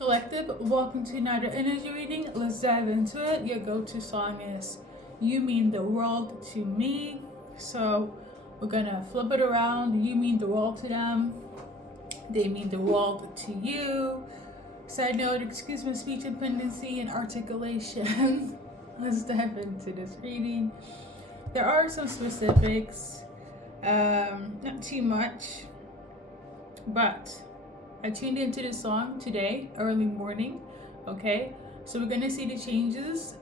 Collective, welcome to another energy reading. Let's dive into it. Your go-to song is You Mean the World to Me. So we're gonna flip it around. You mean the world to them. They mean the world to you. Side note, excuse my speech impendency and articulation. Let's dive into this reading. There are some specifics, not too much, but I tuned into the song today, early morning. Okay, so we're gonna see the changes.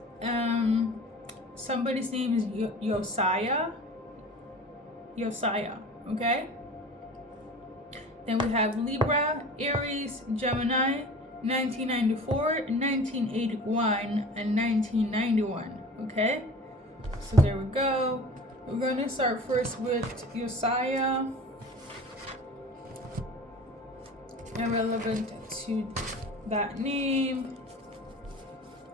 Somebody's name is Josiah. Okay. Then we have Libra, Aries, Gemini, 1994, 1981, and 1991. Okay. So there we go. We're gonna start first with Josiah. Irrelevant to that name.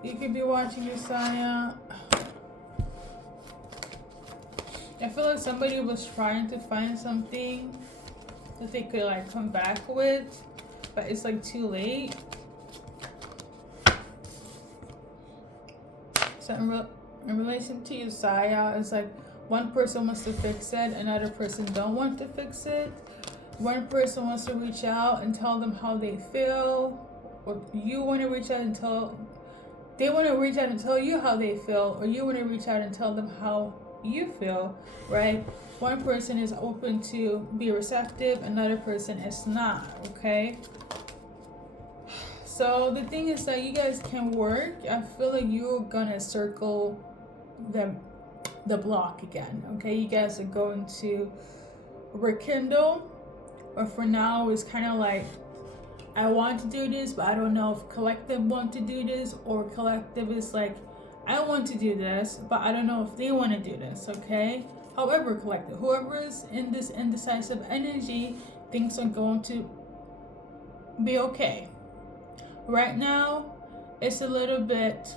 You could be watching Josiah. I feel like somebody was trying to find something that they could like come back with, but it's like too late. So in relation to Josiah, it's like one person wants to fix it, another person don't want to fix it. One person wants to reach out and tell them how they feel, or you want to reach out and they want to reach out and tell you how they feel, or you want to reach out and tell them how you feel, right? One person is open to be receptive, another person is not, okay? So the thing is that you guys can work. I feel like you're gonna circle the block again, okay? You guys are going to rekindle. Or for now, it's kind of like, I want to do this, but I don't know if collective want to do this, or collective is like, I want to do this, but I don't know if they want to do this, okay? However, collective, whoever is in this indecisive energy, things are going to be okay. Right now, it's a little bit,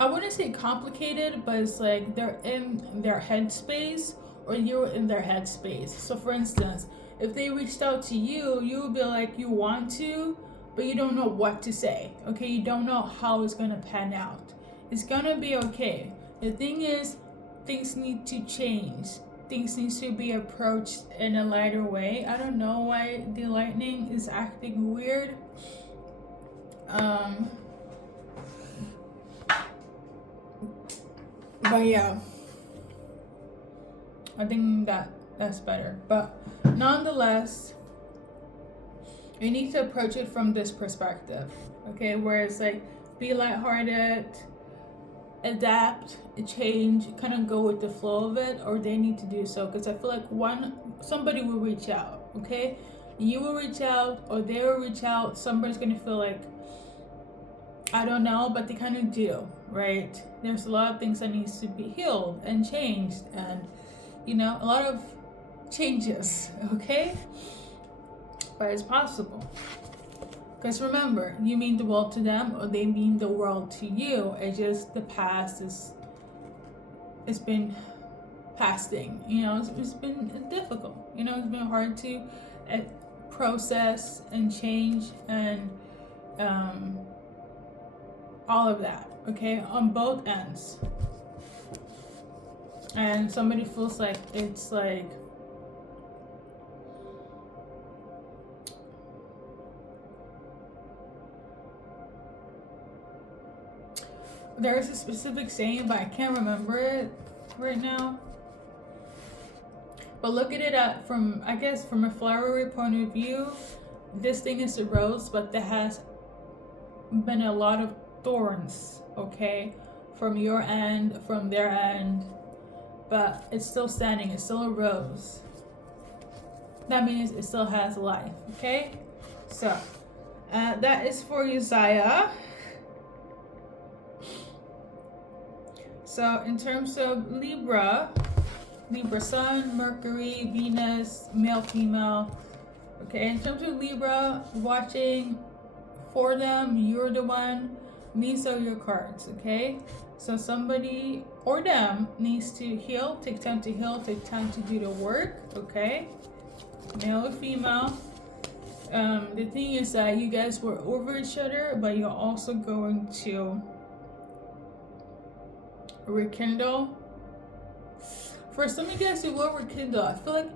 I wouldn't say complicated, but it's like they're in their headspace, or you're in their headspace. So for instance, if they reached out to you, you would be like, you want to, but you don't know what to say, okay? You don't know how it's gonna pan out. It's gonna be okay. The thing is, things need to change. Things need to be approached in a lighter way. I don't know why the lightning is acting weird. But yeah, I think that's better. But nonetheless, you need to approach it from this perspective, okay? Where it's like, be lighthearted, adapt, change, kind of go with the flow of it, or they need to do so. Because I feel like somebody will reach out, okay? You will reach out, or they will reach out. Somebody's gonna feel like, I don't know, but they kind of do, right? There's a lot of things that needs to be healed and changed, and a lot of changes, okay? But it's possible. Because remember, you mean the world to them, or they mean the world to you. It's just the past it's been passing, it's been difficult, it's been hard to process and change and all of that, okay, on both ends. And somebody feels like it's like there's a specific saying, but I can't remember it right now. But look at it from a flowery point of view. This thing is a rose, but there has been a lot of thorns, okay, from your end, from their end. But it's still standing, it's still a rose. That means it still has life, okay? So, that is for Uzziah. So, in terms of Libra Sun, Mercury, Venus, male, female. Okay, in terms of Libra, watching for them, you're the one. These are your cards, okay? So somebody or them needs to heal, take time to heal, take time to do the work, okay? Male or female. The thing is that you guys were over each other, but you're also going to rekindle. For some of you guys, it will rekindle. I feel like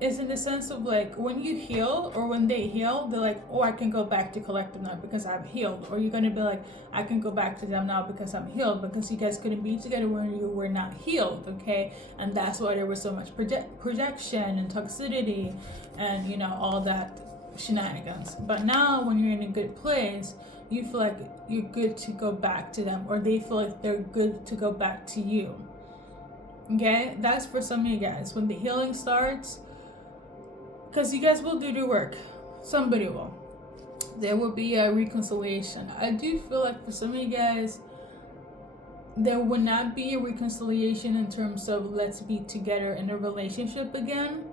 it's in the sense of like when you heal or when they heal, they're like, oh, I can go back to collective now because I'm healed. Or you're gonna be like, I can go back to them now because I'm healed, because you guys couldn't be together when you were not healed, okay? And that's why there was so much projection and toxicity and, you know, all that shenanigans. But now when you're in a good place, you feel like you're good to go back to them, or they feel like they're good to go back to you. Okay, that's for some of you guys. When the healing starts, because you guys will do the work, somebody will. There will be a reconciliation. I do feel like for some of you guys, there will not be a reconciliation in terms of let's be together in a relationship again.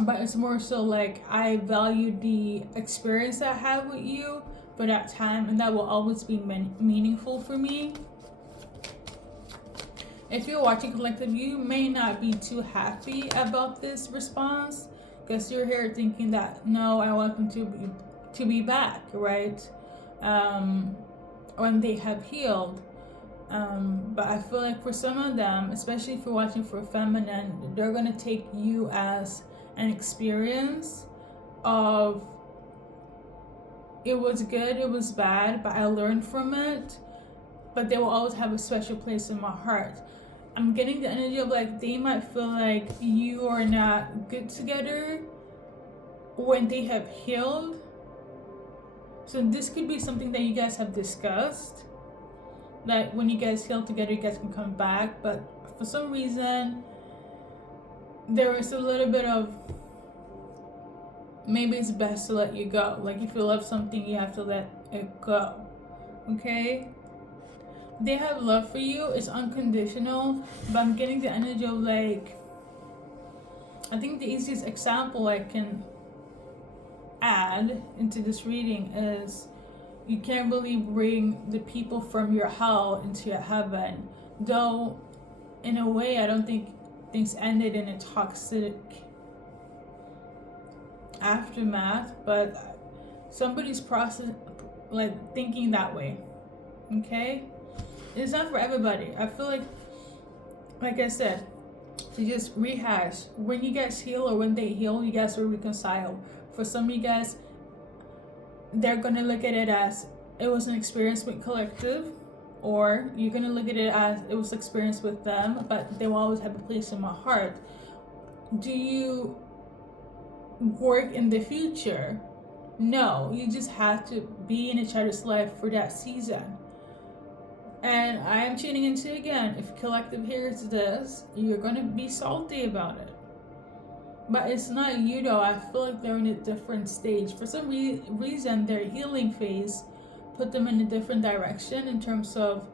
But it's more so like I value the experience I had with you for that time, and that will always be meaningful for me. If you're watching collective, you may not be too happy about this response because you're here thinking that no, I want them to be back, right? When they have healed. But I feel like for some of them, especially if you're watching for feminine, they're gonna take you as an experience of it was good, it was bad, but I learned from it. But they will always have a special place in my heart. I'm getting the energy of like they might feel like you are not good together when they have healed. So this could be something that you guys have discussed. Like when you guys heal together, you guys can come back. But for some reason, there is a little bit of maybe it's best to let you go. Like if you love something, you have to let it go. Okay? They have love for you. It's unconditional. But I'm getting the energy of like, I think the easiest example I can add into this reading is you can't really bring the people from your hell into your heaven. Though, in a way, I don't think things ended in a toxic aftermath, but somebody's process, like thinking that way. Okay? It's not for everybody. I feel like I said, to just rehash, when you guys heal or when they heal, you guys will reconcile. For some of you guys, they're gonna look at it as it was an experience with collective, or you're gonna look at it as it was experience with them, but they will always have a place in my heart. Do you work in the future? No, you just have to be in each other's life for that season. And I am tuning into again, if collective hears this, you're gonna be salty about it. But it's not you though. I feel like they're in a different stage. For some reason, their healing phase put them in a different direction in terms of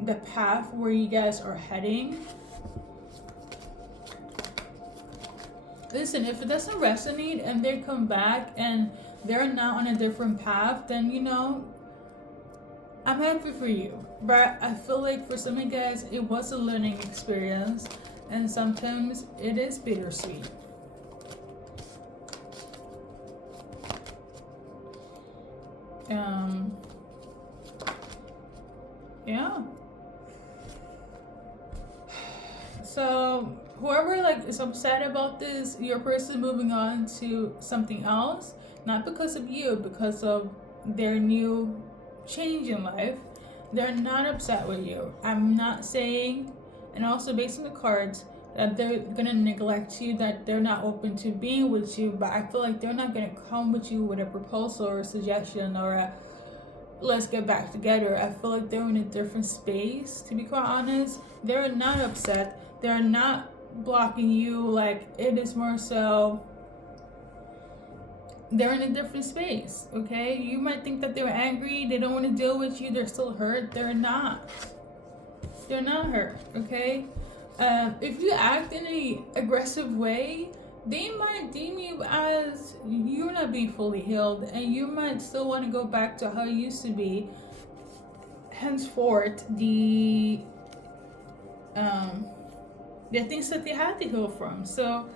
the path where you guys are heading. Listen, if it doesn't resonate and they come back and they're now on a different path, then you know, I'm happy for you. But I feel like for some of you guys, it was a learning experience, and sometimes it is bittersweet. Yeah. So whoever like is upset about this, your person moving on to something else, not because of you, because of their new change in life, they're not upset with you. I'm not saying, and also based on the cards, that they're gonna neglect you, that they're not open to being with you, but I feel like they're not gonna come with you with a proposal or a suggestion or a let's get back together. I feel like they're in a different space, to be quite honest. They're not upset, they're not blocking you. Like it is more so they're in a different space. Okay, you might think that they're angry, they don't want to deal with you, they're still hurt. They're not hurt. Okay, if you act in an aggressive way, they might deem you as you're not being fully healed, and you might still want to go back to how you used to be. Henceforth, the things that they had to heal from. So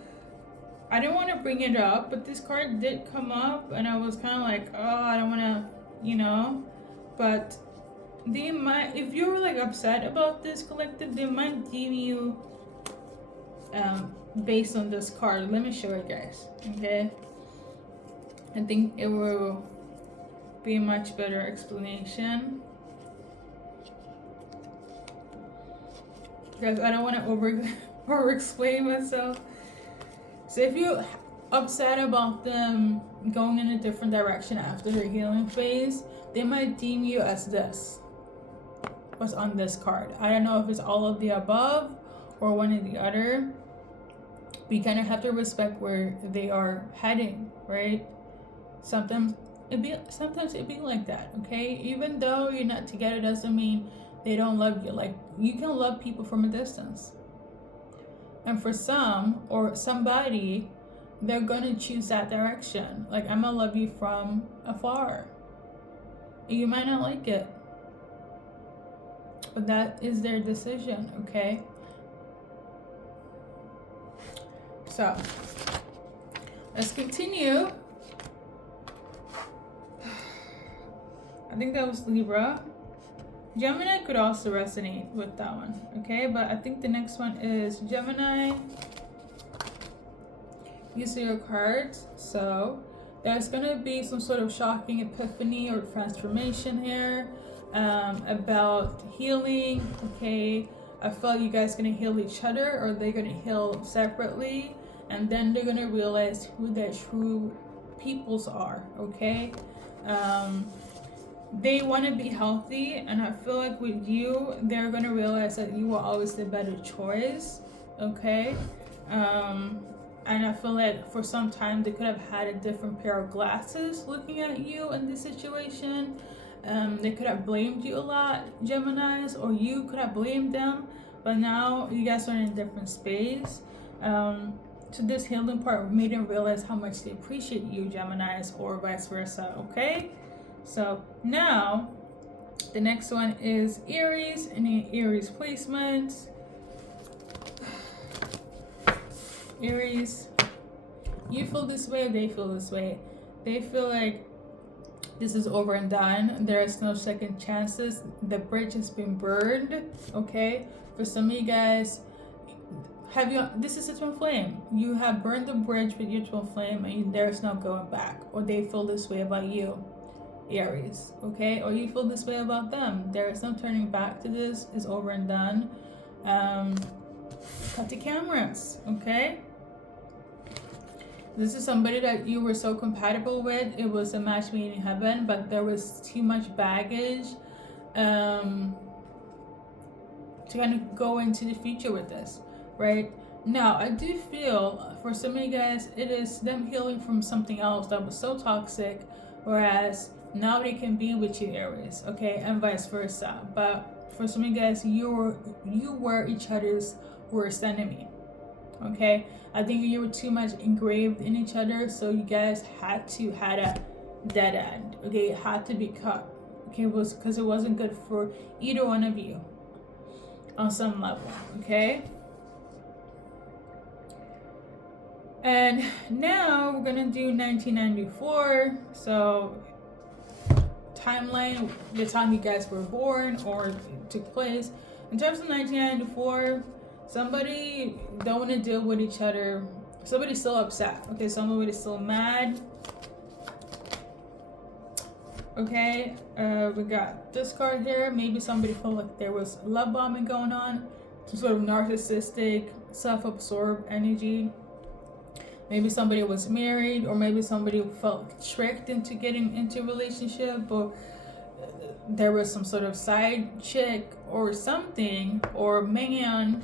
I didn't want to bring it up, but this card did come up, and I was kind of like, oh, I don't want to, you know. But they might, if you're like upset about this collective, they might deem you based on this card. Let me show you guys, okay? I think it will be a much better explanation. Because I don't want to over explain myself. So if you're upset about them going in a different direction after their healing phase, they might deem you as this. What's on this card? I don't know if it's all of the above or one or the other. We kind of have to respect where they are heading, right? Sometimes it be like that, okay? Even though you're not together doesn't mean they don't love you. Like, you can love people from a distance. And for some or somebody, they're gonna choose that direction. Like, I'm gonna love you from afar. You might not like it, but that is their decision, okay? So, let's continue. I think that was Libra. Gemini could also resonate with that one, okay? But I think the next one is Gemini. These are your cards. So there's gonna be some sort of shocking epiphany or transformation here about healing, okay? I feel you guys gonna heal each other, or they're gonna heal separately, and then they're gonna realize who their true peoples are, okay? They want to be healthy, and I feel like with you, they're going to realize that you were always the better choice, okay? And I feel like for some time they could have had a different pair of glasses looking at you in this situation. They could have blamed you a lot, Geminis, or you could have blamed them, but now you guys are in a different space. So this healing part made them realize how much they appreciate you, Geminis, or vice versa, okay? So now the next one is Aries, and the Aries placements. Aries, you feel this way, they feel this way. They feel like this is over and done. There is no second chances. The bridge has been burned, okay? For some of you guys, this is a twin flame. You have burned the bridge with your twin flame, and there's no going back. Or they feel this way about you, Aries, okay? Or you feel this way about them. There is no turning back to this. It's over and done. Cut the cameras, okay? This is somebody that you were so compatible with. It was a match made in heaven, but there was too much baggage to kind of go into the future with this, right? Now, I do feel for some of you guys, it is them healing from something else that was so toxic, whereas now they can be with you, Aries, okay, and vice versa. But for some of you guys, you were each other's worst enemy, okay? I think you were too much engraved in each other, so you guys had a dead end, okay? It had to be cut, okay? It was because it wasn't good for either one of you on some level, okay? And now we're gonna do 1994. So timeline, the time you guys were born or took place. In terms of 1994, somebody don't want to deal with each other. Somebody's still upset. Okay, somebody's still mad. Okay, we got this card here. Maybe somebody felt like there was love bombing going on, some sort of narcissistic, self-absorbed energy. Maybe somebody was married, or maybe somebody felt tricked into getting into a relationship, or there was some sort of side chick or something, or man.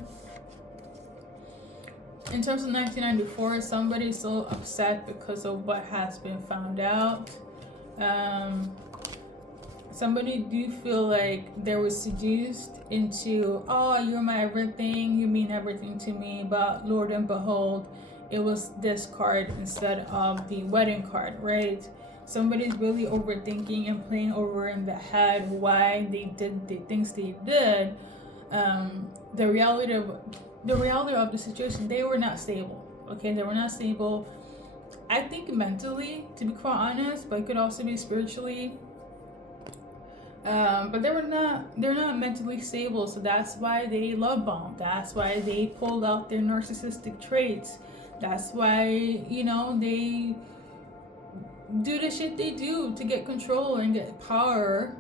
In terms of 1994, somebody's still upset because of what has been found out. Somebody do feel like they were seduced into, oh, you're my everything, you mean everything to me, but Lord and behold, it was this card instead of the wedding card, right? Somebody's really overthinking and playing over in the head why they did the things they did. The reality of the situation, they were not stable, Okay, they were not stable. I think mentally, to be quite honest, but it could also be spiritually. But they're not mentally stable, so that's why they love bomb. That's why they pulled out their narcissistic traits. That's why, you know, they do the shit they do to get control and get power.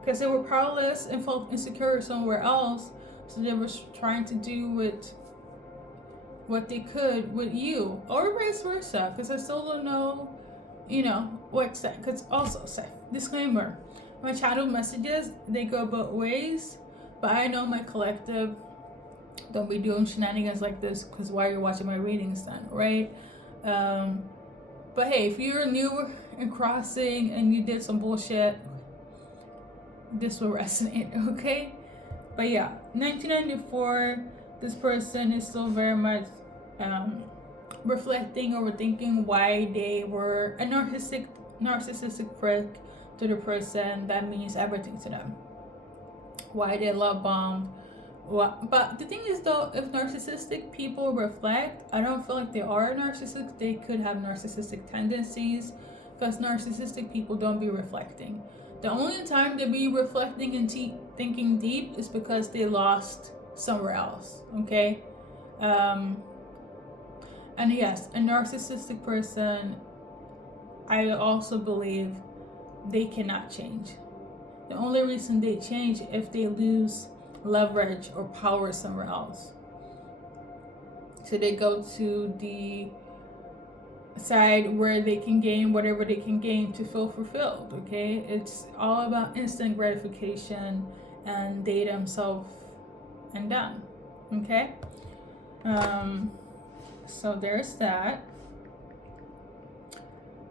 Because they were powerless and felt insecure somewhere else, so they were trying to do with what they could with you, or vice versa. Because I still don't know, you know, what's that. Because also, disclaimer, my channel messages, they go both ways, but I know my collective don't be doing shenanigans like this, because why are you watching my readings then, right? But hey, if you're new in crossing and you did some bullshit, this will resonate, okay? But yeah, 1994, this person is still very much reflecting, overthinking why they were a narcissistic prick to the person that means everything to them. Why they love bombed. But the thing is though, if narcissistic people reflect, I don't feel like they are narcissistic. They could have narcissistic tendencies, because narcissistic people don't be reflecting. The only time they be reflecting and thinking deep is because they lost somewhere else, okay? And yes, a narcissistic person, I also believe they cannot change. The only reason they change if they lose leverage or power somewhere else. So they go to the side where they can gain whatever they can gain to feel fulfilled, okay? It's all about instant gratification, and they themselves and done, okay? So there's that.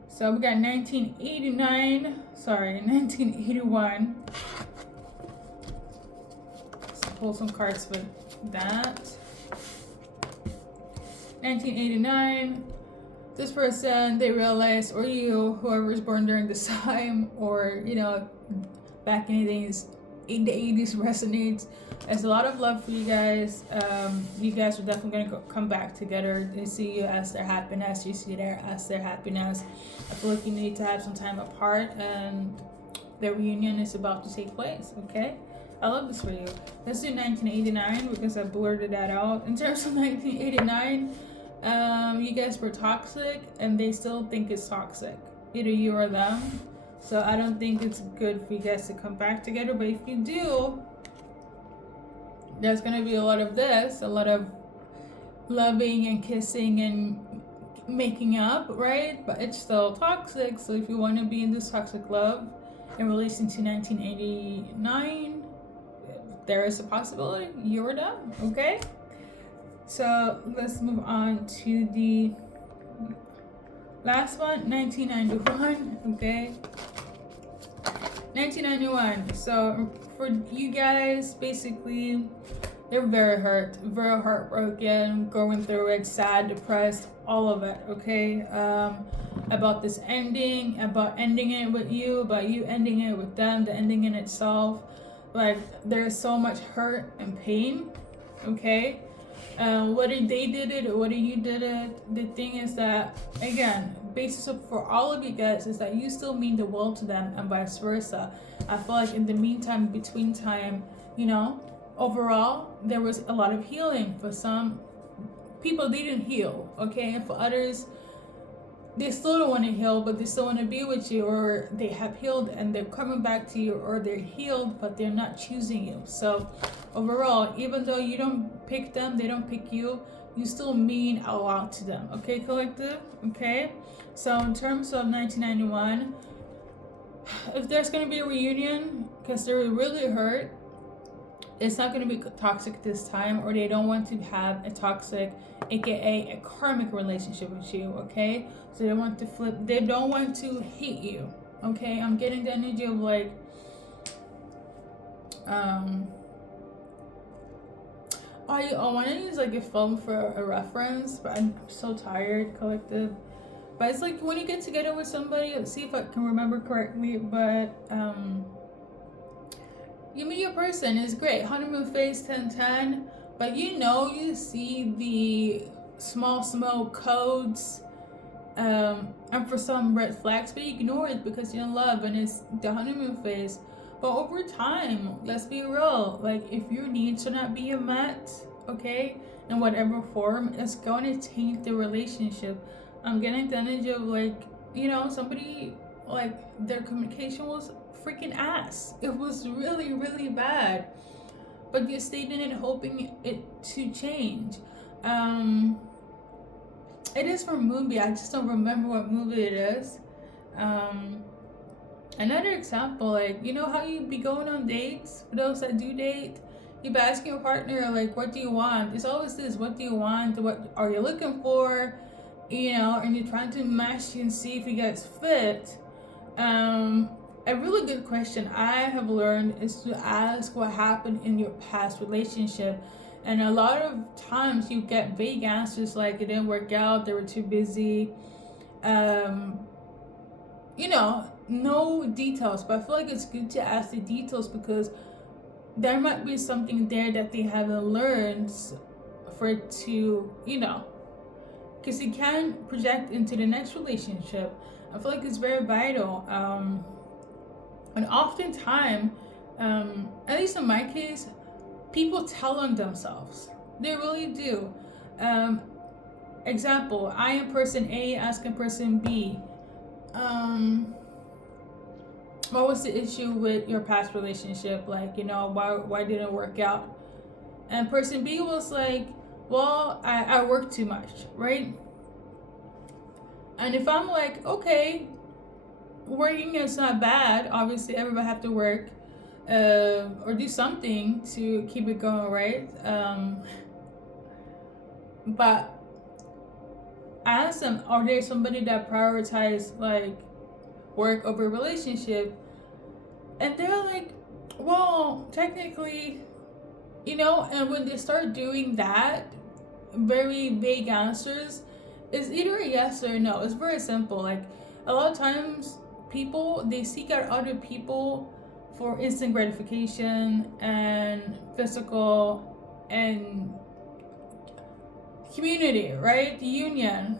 So we got 1981. Let's pull some cards for that. 1989. This person, they realize, or you, whoever's born during this time, or you know, back in the 80s resonates. There's a lot of love for you guys. You guys are definitely gonna come back together. They see you as their happiness. You see there as their happiness. I feel like you need to have some time apart, and the reunion is about to take place. Okay, I love this for you. Let's do 1989 because I blurted that out. In terms of 1989, you guys were toxic, and they still think it's toxic. Either you or them. So I don't think it's good for you guys to come back together. But if you do, there's gonna be a lot of this, a lot of loving and kissing and making up, right? But it's still toxic. So if you want to be in this toxic love in relation to 1989, there is a possibility you were done, okay? So let's move on to the last one, 1991, okay? 1991. So for you guys, basically, they're very hurt, very heartbroken, going through it, sad, depressed, all of it, okay? About this ending, about ending it with you, about you ending it with them, the ending in itself. Like, there's so much hurt and pain, okay? Whether they did it or whether you did it, the thing is that, again, basis for all of you guys is that you still mean the world to them, and vice versa. I feel like in the meantime, between time, you know, overall, there was a lot of healing. For some people, they didn't heal, okay? And for others, they still don't want to heal, but they still want to be with you, or they have healed and they're coming back to you, or they're healed but they're not choosing you. So overall, even though you don't pick them, they don't pick you, you still mean a lot to them, okay, collective? Okay, so in terms of 1991, if there's going to be a reunion, because they're really hurt, it's not going to be toxic this time, or they don't want to have a toxic, aka a karmic relationship with you, okay? So they want to flip, they don't want to hate you, okay? I'm getting the energy of like, I want to use like a film for a reference, but I'm so tired, collective. But it's like when you get together with somebody, let's see if I can remember correctly, but you meet your person, it's great. Honeymoon phase 10-10, but you see the small codes, and for some red flags, but you ignore it because you're in love and it's the honeymoon phase. But over time, let's be real, like if your needs are not being met, okay, in whatever form, it's going to taint the relationship. I'm getting the energy of like, somebody, like their communication was freaking ass. It was really, really bad. But you stayed in it hoping it to change. It is from a movie. I just don't remember what movie it is. Another example, like, how you be going on dates, for those that do date, you be asking your partner, like, what do you want? It's always this, what do you want? What are you looking for? And you're trying to match and see if you guys fit. A really good question I have learned is to ask what happened in your past relationship. And a lot of times you get vague answers like it didn't work out, they were too busy. No details, but I feel like it's good to ask the details because there might be something there that they haven't learned for it to, because you can project into the next relationship. I feel like it's very vital. And oftentimes, at least in my case, people tell on themselves. They really do. Example, I am person A asking person B, what was the issue with your past relationship? Like, why didn't it work out? And person B was like, well, I work too much, right? And if I'm like, okay, working is not bad. Obviously, everybody have to work or do something to keep it going, right? But I asked them, are there somebody that prioritize like work over relationship? And they're like, well, technically, and when they start doing that, very vague answers, it's either a yes or a no. It's very simple. Like a lot of times people, they seek out other people for instant gratification and physical and community, right? The union.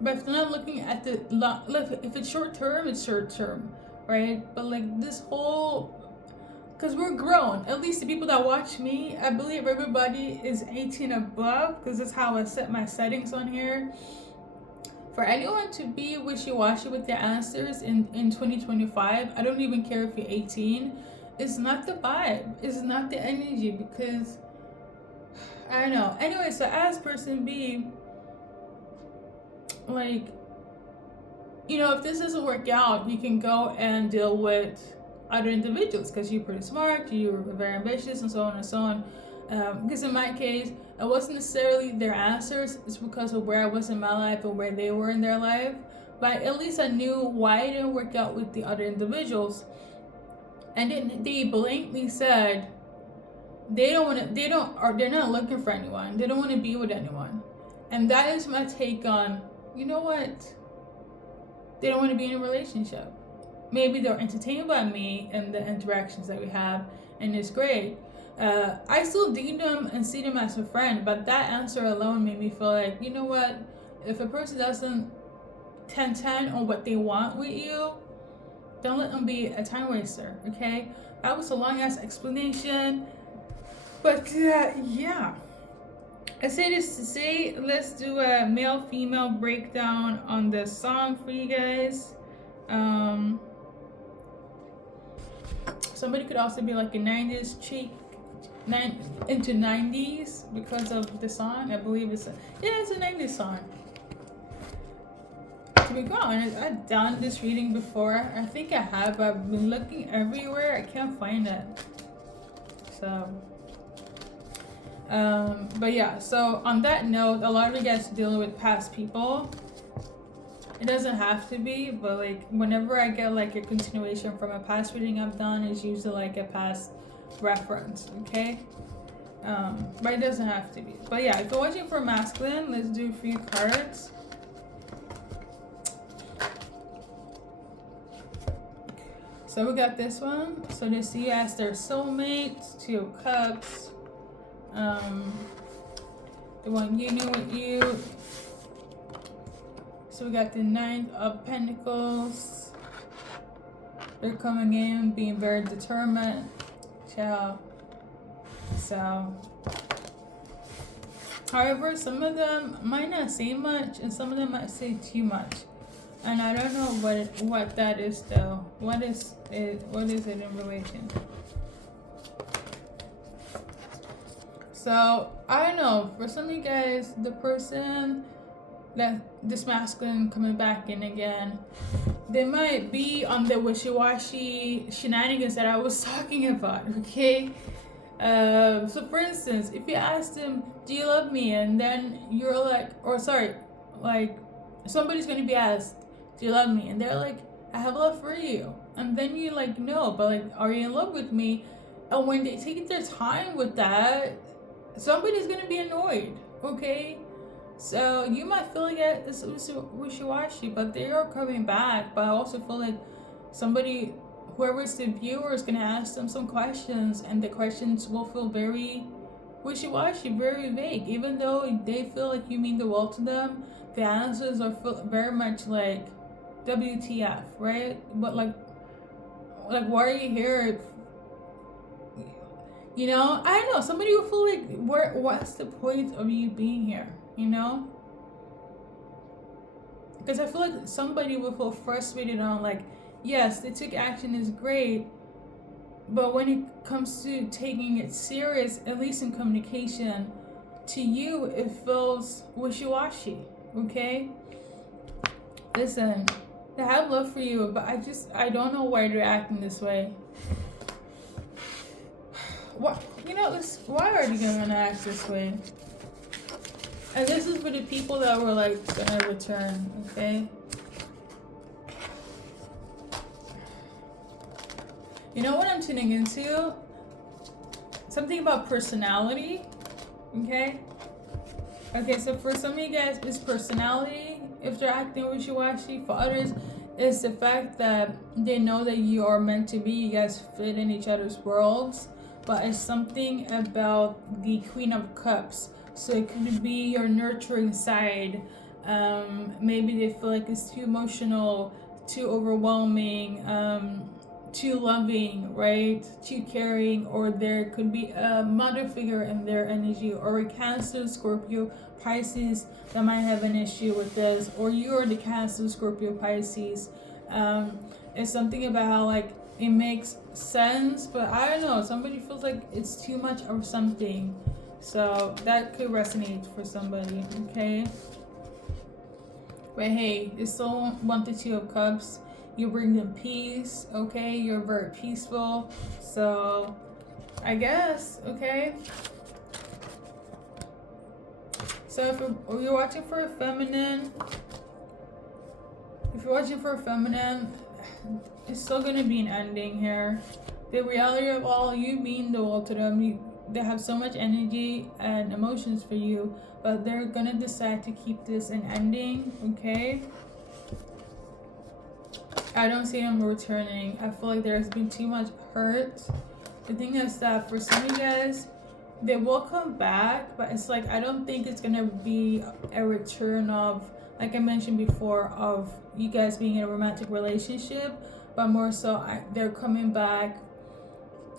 But if they're not looking at the look, if it's short term, it's short term, right? But like this whole, because we're grown, at least the people that watch me, I believe everybody is 18 above, because that's how I set my settings on here. For anyone to be wishy-washy with their answers in 2025, I don't even care if you're 18, it's not the vibe, it's not the energy, because I don't know. Anyway, so as person B, like, if this doesn't work out, you can go and deal with other individuals because you're pretty smart, you're very ambitious, and so on and so on. Because in my case, it wasn't necessarily their answers, it's because of where I was in my life and where they were in their life. But at least I knew why it didn't work out with the other individuals. And then they blatantly said they're not looking for anyone. They don't want to be with anyone. And that is my take on, you know what? They don't want to be in a relationship. Maybe they're entertained by me and the interactions that we have, and it's great. I still deem them and see them as a friend, but that answer alone made me feel like, you know what? If a person doesn't 10-10 on what they want with you, don't let them be a time waster, okay? That was a long ass explanation, but yeah. I say this to say, let's do a male-female breakdown on the song for you guys. Somebody could also be like a 90s chick, into 90s because of the song. I believe it's a 90s song. To be quite honest, I've done this reading before. I think I have, but I've been looking everywhere. I can't find it. So, but yeah, so on that note, a lot of you guys are dealing with past people. It doesn't have to be, but like whenever I get like a continuation from a past reading I've done, it's usually like a past reference, okay? But it doesn't have to be. But yeah, if you're watching for masculine, let's do a few cards. So we got this one. So they see you as their soulmate, Two of Cups. The one union with you. So we got the Nine of Pentacles. They're coming in, being very determined. Ciao. So, however, some of them might not say much, and some of them might say too much. And I don't know what that is though. What is it in relation? So I don't know. For some of you guys, the person that this masculine coming back in again, they might be on the wishy-washy shenanigans that I was talking about. Okay. So for instance, if you ask them, "Do you love me?" and then you're like, or sorry, like somebody's gonna be asked, "Do you love me?" and they're like, "I have love for you," and then you're like, "No, but like, are you in love with me?" And when they take their time with that, somebody's gonna be annoyed. Okay, so you might feel like it's wishy-washy, but they are coming back. But I also feel like somebody, whoever's the viewer, is gonna ask them some questions, and the questions will feel very wishy-washy, very vague. Even though they feel like you mean the world to them, the answers are very much like WTF, right? But like why are you here? You know, I don't know. Somebody will feel like, what's the point of you being here? You know? Because I feel like somebody will feel frustrated on like, yes, they took action is great, but when it comes to taking it serious, at least in communication, to you it feels wishy-washy. Okay? Listen, I have love for you, but I don't know why they're acting this way. What, you know, why are they gonna act this way? And this is for the people that were like gonna return, okay? You know what I'm tuning into? Something about personality, okay? Okay, so for some of you guys, it's personality. If they're acting wishy-washy, for others, it's the fact that they know that you are meant to be. You guys fit in each other's worlds. But it's something about the Queen of Cups. So it could be your nurturing side. Maybe they feel like it's too emotional, too overwhelming, too loving, right? Too caring, or there could be a mother figure in their energy, or a Cancer, Scorpio, Pisces that might have an issue with this, or you're the Cancer, Scorpio, Pisces. It's something about how like it makes sense, but I don't know, somebody feels like it's too much of something. So that could resonate for somebody, okay? But hey, you still want the Two of Cups. You bring them peace, okay? You're very peaceful. So I guess, okay? So if you're watching for a feminine, it's still gonna be an ending here. The reality of all, you mean the world to them. They have so much energy and emotions for you, but they're gonna decide to keep this an ending, okay? I don't see them returning. I feel like there's been too much hurt. The thing is that for some of you guys, they will come back, but it's like, I don't think it's gonna be a return of, like I mentioned before, of you guys being in a romantic relationship, but more so they're coming back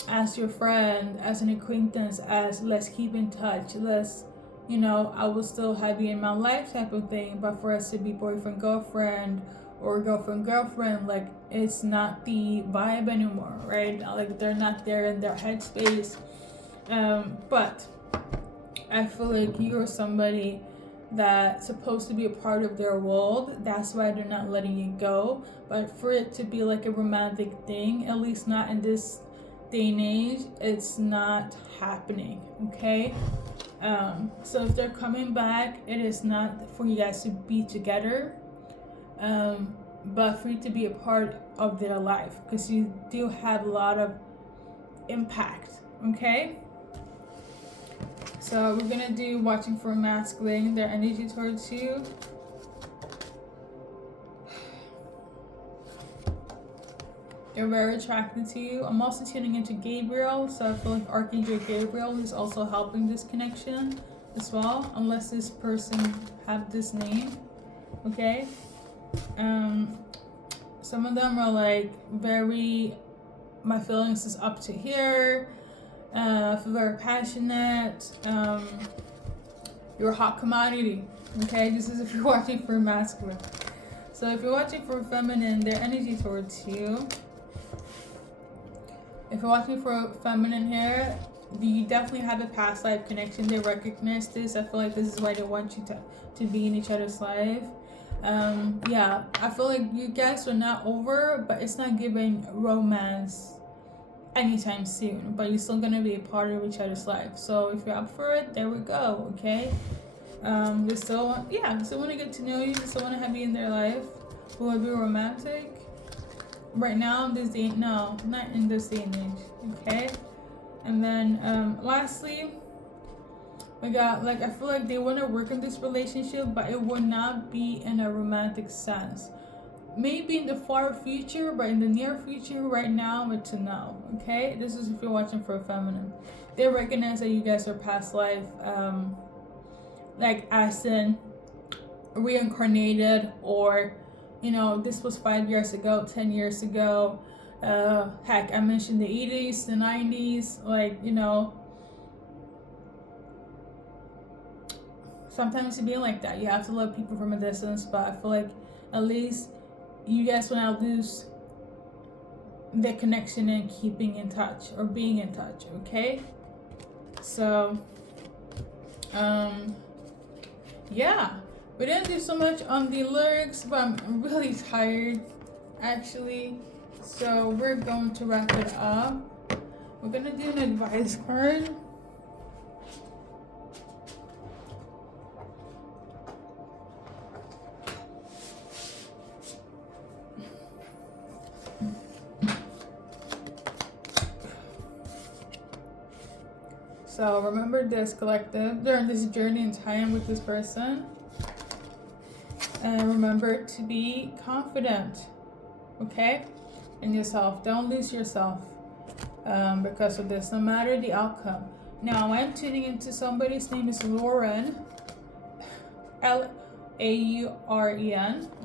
as your friend, as an acquaintance, as let's keep in touch, let's, you know, I will still have you in my life type of thing. But for us to be boyfriend girlfriend or girlfriend, like it's not the vibe anymore, right? Like they're not there in their headspace. But I feel like you're somebody that's supposed to be a part of their world. That's why they're not letting you go. But for it to be like a romantic thing, at least not in this day and age, it's not happening, okay? So if they're coming back, it is not for you guys to be together, but for you to be a part of their life, because you do have a lot of impact, okay? So we're gonna do watching for masculine, their energy towards you. They're very attracted to you. I'm also tuning into Gabriel, so I feel like Archangel Gabriel is also helping this connection as well, unless this person have this name. Okay. Some of them are like very, my feelings is up to here. I feel very passionate. You're a hot commodity. Okay, this is if you're watching for masculine. So if you're watching for feminine, their energy towards you. If you're watching for feminine here, you definitely have a past life connection. They recognize this. I feel like this is why they want you to be in each other's life. Yeah, I feel like you guys are not over, but it's not giving romance anytime soon. But you're still gonna be a part of each other's life. So if you're up for it, there we go. Okay. They still want to get to know you. They still want to have you in their life. Will it be romantic? Right now, this day, no, not in this day and age. Okay. And then lastly, we got, like, I feel like they want to work in this relationship, but it will not be in a romantic sense. Maybe in the far future, but in the near future, right now, it's a no. Okay. This is if you're watching for a feminine. They recognize that you guys are past life. Like as in reincarnated, or this was 5 years ago, 10 years ago. Heck, I mentioned the 80s, the 90s, like, sometimes it be like that. You have to love people from a distance, but I feel like at least you guys will not lose the connection and keeping in touch or being in touch. Okay. So yeah, we didn't do so much on the lyrics, but I'm really tired actually, so we're going to wrap it up. We're gonna do an advice card. So remember this, collective, during this journey in time with this person. And remember to be confident, okay, in yourself. Don't lose yourself because of this, no matter the outcome. Now, I'm tuning into somebody's name is Lauren, Lauren,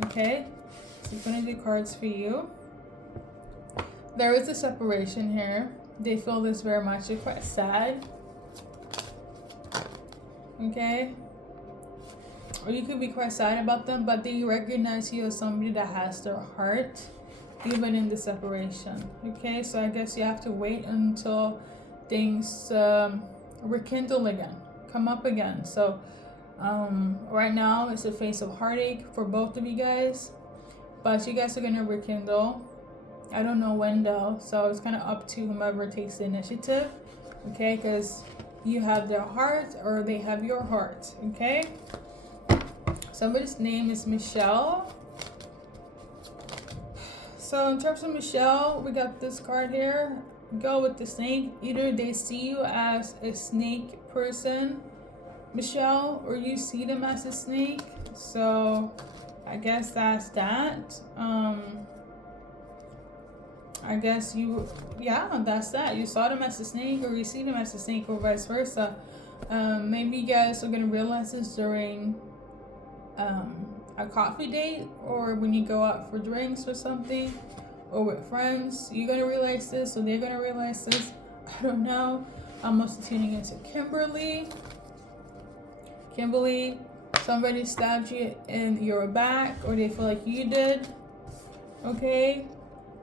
okay? So I'm going to do cards for you. There is a separation here. They feel this very much. They're quite sad. Okay, or you could be quite sad about them, but they recognize you as somebody that has their heart even in the separation. Okay, so I guess you have to wait until things rekindle again, come up again. So right now it's a phase of heartache for both of you guys, but you guys are gonna rekindle. I don't know when though, so it's kind of up to whomever takes the initiative. Okay, because you have their heart or they have your heart. Okay, somebody's name is Michelle. So in terms of Michelle, we got this card here. Go with the snake. Either they see you as a snake person, Michelle, or you see them as a snake. So I guess that's that. I guess that's that. You saw them as a snake, or you see them as a snake, or vice versa. Maybe you guys are gonna realize this during a coffee date, or when you go out for drinks or something, or with friends. You're gonna realize this, or they're gonna realize this. I don't know. I'm also tuning into Kimberly. Kimberly, somebody stabbed you in your back, or they feel like you did. Okay.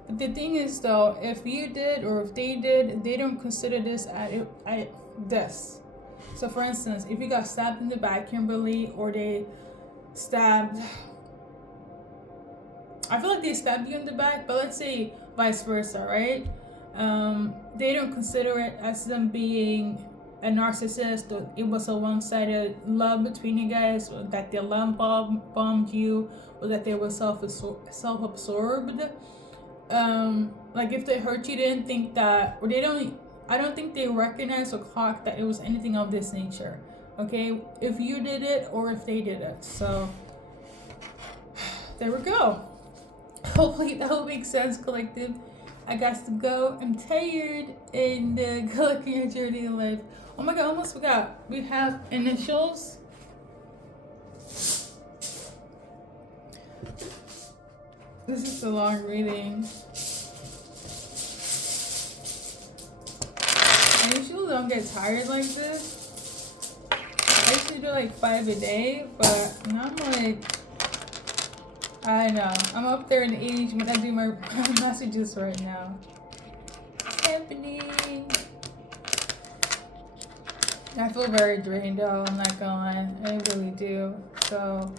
But the thing is though, if you did or if they did, they don't consider this at this. So for instance, if you got stabbed in the back, Kimberly, or they stabbed, I feel like they stabbed you in the back, but let's say vice versa, right? They don't consider it as them being a narcissist, or it was a one-sided love between you guys, or that they love bombed you, or that they were self-absorbed. Like if they hurt you, they didn't think that, or I don't think they recognize or clock that it was anything of this nature. Okay, if you did it or if they did it. So there we go. Hopefully that will make sense, collective. I got to go. I'm tired. And good luck in your journey in life. Oh my god, I almost forgot. We have initials. This is a long reading. I usually don't get tired like this. I usually do like 5 a day, but now I'm like, I know. I'm up there in age when I do my messages right now. What's happening? I feel very drained though, I'm not going. I really do. So,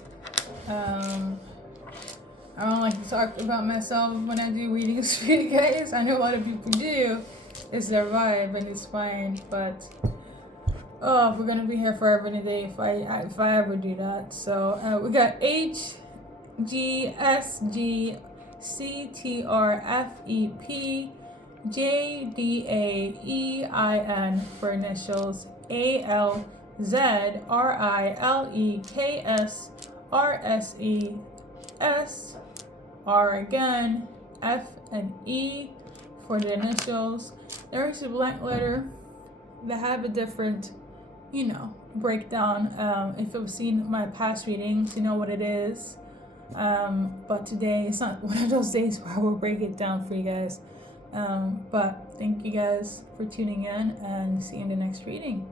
I don't like to talk about myself when I do readings for you guys. I know a lot of people do. It's their vibe and it's fine, but we're gonna be here forever and a day if I ever do that. So we got H G S G C T R F E P J D A E I N for initials, A L Z R I L E K S R S E S R again, F and E for the initials. There's a blank letter that have a different, breakdown. If you've seen my past readings, you know what it is. But today it's not one of those days where I will break it down for you guys. But thank you guys for tuning in and see you in the next reading.